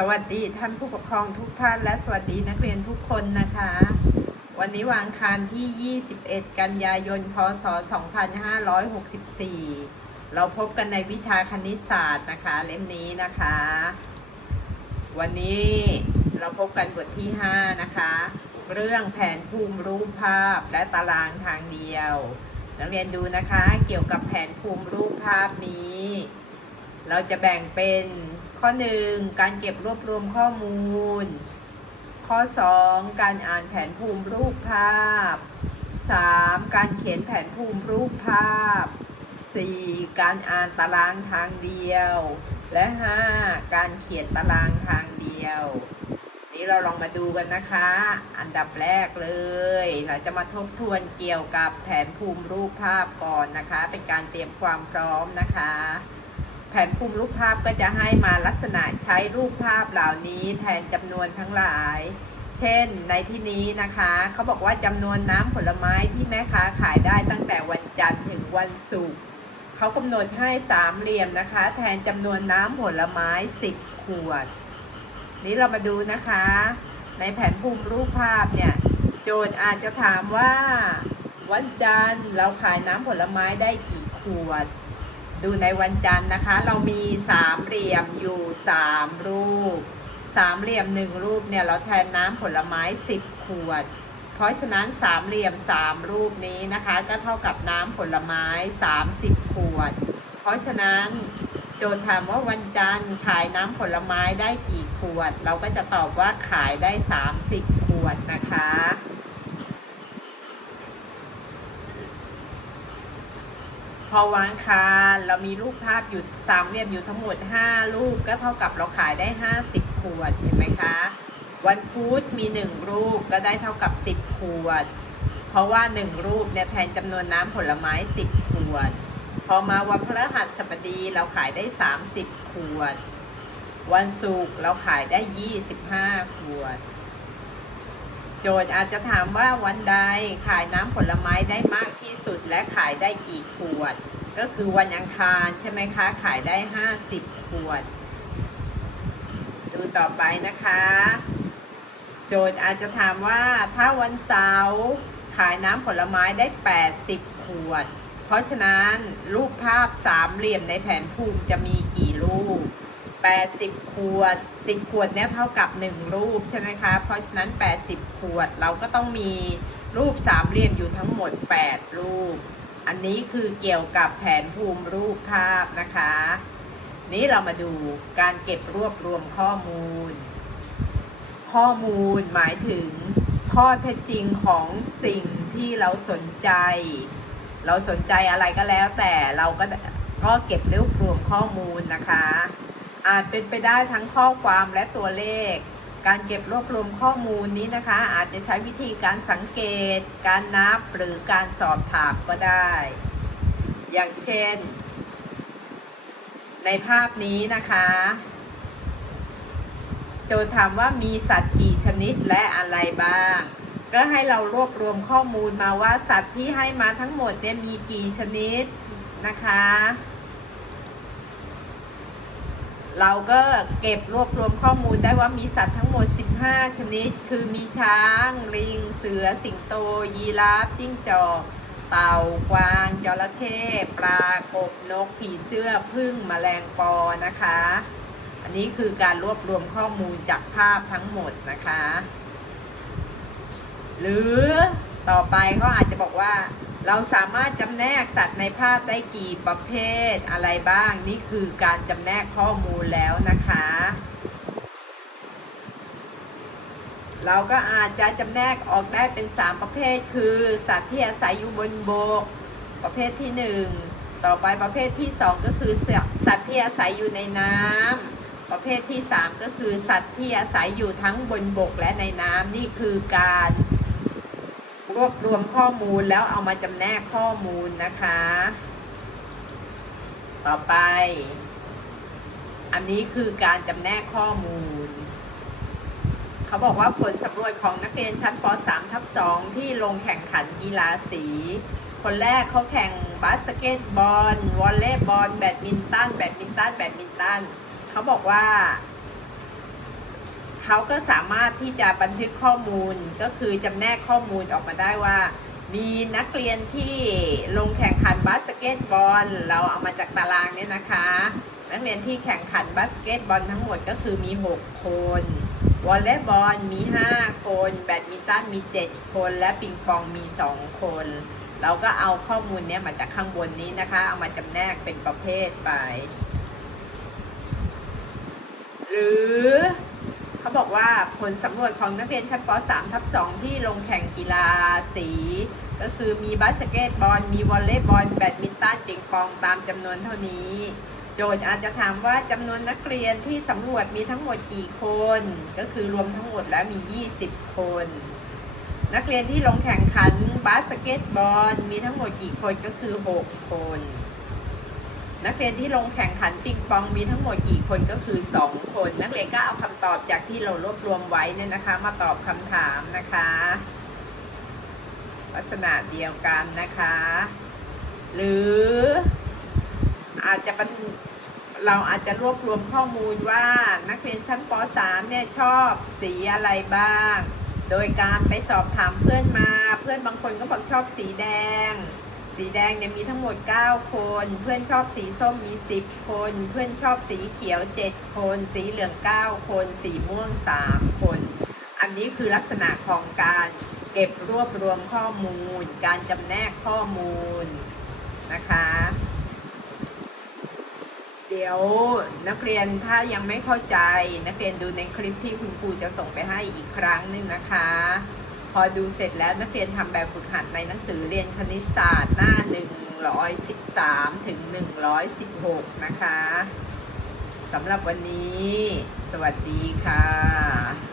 สวัสดีท่านผู้ปกครองทุกท่าน และสวัสดีนักเรียนทุกคนนะคะ วันนี้วางคารที่ 21 กันยายน พศ 2564 เราพบกันในวิชาคณิตศาสตร์นะคะ เล่มนี้นะคะ วันนี้เราพบกันบทที่ 5 นะคะ เรื่องแผนภูมิรูปภาพและตารางทางเดียว นักเรียนดูนะคะ เกี่ยวกับแผนภูมิรูปภาพนี้ เราจะแบ่งเป็นข้อ 1 การเก็บรวบรวมข้อมูล ข้อ 2 การอ่านแผนภูมิรูปภาพ 3. การเขียนแผนภูมิรูปภาพ 4. การอ่านตารางทางเดียว และ 5. การเขียนตารางทางเดียว นี้เราลองมาดูกันนะคะ อันดับแรกเลย เราจะมาทบทวนเกี่ยวกับแผนภูมิรูปภาพก่อนนะคะ เป็นการเตรียมความพร้อมนะคะ แผนภูมิรูปภาพก็จะให้มาลักษณะใช้รูปภาพเหล่านี้แทนจำนวนทั้งหลาย เช่นในที่นี้นะคะ เขาบอกว่าจำนวนน้ำผลไม้ที่แม่ค้าขายได้ตั้งแต่วันจันทร์ถึงวันศุกร์เขากำหนดให้สามเหลี่ยมนะคะ แทนจำนวนน้ำผลไม้สิบขวด นี้เรามาดูนะคะ ในแผนภูมิรูปภาพเนี่ย โจทย์อาจจะถามว่า วันจันทร์เราขายน้ำผลไม้ได้กี่ขวด ดูในวันจันทร์นะคะ เรามีสามเหลี่ยมอยู่สามรูปสามเหลี่ยมหนึ่งรูปเนี่ยเราแทนน้ำผลไม้สิบขวด เพราะฉะนั้นสามเหลี่ยมสามรูปนี้นะคะ ก็เท่ากับน้ำผลไม้สามสิบขวด เพราะฉะนั้นโจทย์ถามว่าวันจันทร์ขายน้ำผลไม้ได้กี่ขวด เราก็จะตอบว่าขายได้สามสิบขวดนะคะ พอวางคาเรามีรูปภาพอยู่สามเหลี่ยมอยู่ทั้งหมด 5 รูปก็เท่ากับเราขายได้ 50 ขวดเห็นไหมคะ วันพุธมี 1 รูปก็ได้เท่ากับ 10 ขวด เพราะว่า 1 รูปเนี่ยแทนจำนวนน้ำผลไม้ 10 ขวด พอมาวันพฤหัสบดีเราขายได้ 30 ขวด วันศุกร์เราขายได้ 25 ขวด โจทย์อาจจะถามว่าวันใดขายน้ำผลไม้ได้มากที่สุดและขายได้กี่ขวด ก็คือวันอังคารใช่ไหมคะขายได้50ขวด ดูต่อไปนะคะ โจทย์อาจจะถามว่าถ้าวันเสาร์ขายน้ำผลไม้ได้80ขวด เพราะฉะนั้นรูปภาพสามเหลี่ยมในแผนภูมิจะมีกี่รูป 80 ขวด 10 ขวดเนี่ยเท่ากับ 1 รูปใช่ไหมคะ เพราะฉะนั้น 80 ขวดเราก็ต้องมีรูปสามเหลี่ยมอยู่ทั้งหมด 8 รูป อันนี้คือเกี่ยวกับแผนภูมิรูปภาพนะคะ นี้เรามาดูการเก็บรวบรวมข้อมูล ข้อมูลหมายถึงข้อเท็จจริงของสิ่งที่เราสนใจ เราสนใจอะไรก็แล้วแต่เราก็ก็เก็บรวบรวมข้อมูลนะคะ อาจเป็นไปได้ทั้งข้อความและตัวเลข การเก็บรวบรวมข้อมูลนี้นะคะ อาจจะใช้วิธีการสังเกต การนับหรือการสอบถามก็ได้ อย่างเช่น ในภาพนี้นะคะ โจทย์ถามว่ามีสัตว์กี่ชนิดและอะไรบ้างก็ให้เรารวบรวมข้อมูลมาว่าสัตว์ที่ให้มาทั้งหมดเนี่ยมีกี่ชนิดนะคะ เราก็เก็บรวบรวมข้อมูลได้ว่ามีสัตว์ทั้งหมด 15 ชนิด คือมีช้าง ลิง เสือ สิงโต ยีราฟ จิ้งจอก เต่า กวาง จระเข้ ปลา กบ นก ผีเสื้อ พึ่งแมลงปอนะคะ อันนี้คือการรวบรวมข้อมูลจากภาพทั้งหมดนะคะ หรือต่อไปเขาอาจจะบอกว่า เราสามารถจำแนกสัตว์ในภาพได้กี่ประเภทอะไรบ้าง นี่คือการจำแนกข้อมูลแล้วนะคะ เราก็อาจจะจำแนกออกได้เป็น 3 ประเภท คือสัตว์ที่อาศัยอยู่บนบก ประเภทที่ 1 ต่อไปประเภทที่ 2 ก็คือสัตว์ที่อาศัยอยู่ในน้ำประเภทที่ 3 ก็คือสัตว์ที่อาศัยอยู่ทั้งบนบกและในน้ำนี่คือการ รวบรวมข้อมูลแล้วเอามาจำแนกข้อมูลนะคะ ต่อไป อันนี้คือการจำแนกข้อมูล เขาบอกว่าผลสำรวจของนักเรียนชั้นป .3 ทับ2ที่ลงแข่งขันกีฬาสี คนแรกเขาแข่งบาสเกตบอลวอลเลย์บอลแบดมินตันแบดมินตันแบดมินตันเขาบอกว่า เขาก็สามารถที่จะบันทึกข้อมูลก็คือจำแนกข้อมูลออกมาได้ว่า มีนักเรียนที่ลงแข่งขันบาสเกตบอล เราเอามาจากตารางเนี่ยนะคะ นักเรียนที่แข่งขันบาสเกตบอลทั้งหมดก็คือมี 6 คนวอลเลย์บอลมี 5 คน แบดมินตันมี 7 คน และปิงปองมี 2 คน เราก็เอาข้อมูลเนี้ยมาจากข้างบนนี้นะคะ เอามาจำแนกเป็นประเภทไป หรือ ว่าผลสำรวจของนักเรียนชั้นป .3 ทับ2ที่ลงแข่งกีฬาสี ก็คือมีบาสเกตบอล มีวอลเลย์บอล แบดมินตันปิงปองตามจำนวนเท่านี้ โจทย์อาจจะถามว่าจำนวนนักเรียนที่สำรวจมีทั้งหมดกี่คน ก็คือรวมทั้งหมดแล้วมี 20 คน นักเรียนที่ลงแข่งขันบาสเกตบอล มีทั้งหมดกี่คนก็คือ 6 คน นักเรียนที่ลงแข่งขันปิงปองมีทั้งหมดกี่คนก็คือ 2 คน นักเรียนก็เอาคำตอบจากที่เรารวบรวมไว้เนี่ยนะคะ มาตอบคำถามนะคะ ลักษณะเดียวกันนะคะ หรืออาจจะเป็นเราอาจจะรวบรวมข้อมูลว่านักเรียนชั้นป .3 เนี่ยชอบสีอะไรบ้าง โดยการไปสอบถามเพื่อนมา เพื่อนบางคนก็บอกชอบสีแดง สีแดงเนี่ยมีทั้งหมด 9 คน เพื่อนชอบสีส้มมี 10 คน เพื่อนชอบสีเขียว 7 คน สีเหลือง 9 คน สีม่วง 3 คน อันนี้คือลักษณะของการเก็บรวบรวมข้อมูล การจำแนกข้อมูลนะคะ เดี๋ยวนักเรียนถ้ายังไม่เข้าใจ นักเรียนดูในคลิปที่คุณครูจะส่งไปให้อีกครั้งหนึ่งนะคะ อดูเสร็จแล้วนักเรียนทำแบบฝึกหัดในหนังสือเรียนคณิตศาสตร์หน้า 113 ถึง 116 นะคะสำหรับวันนี้ สวัสดีค่ะ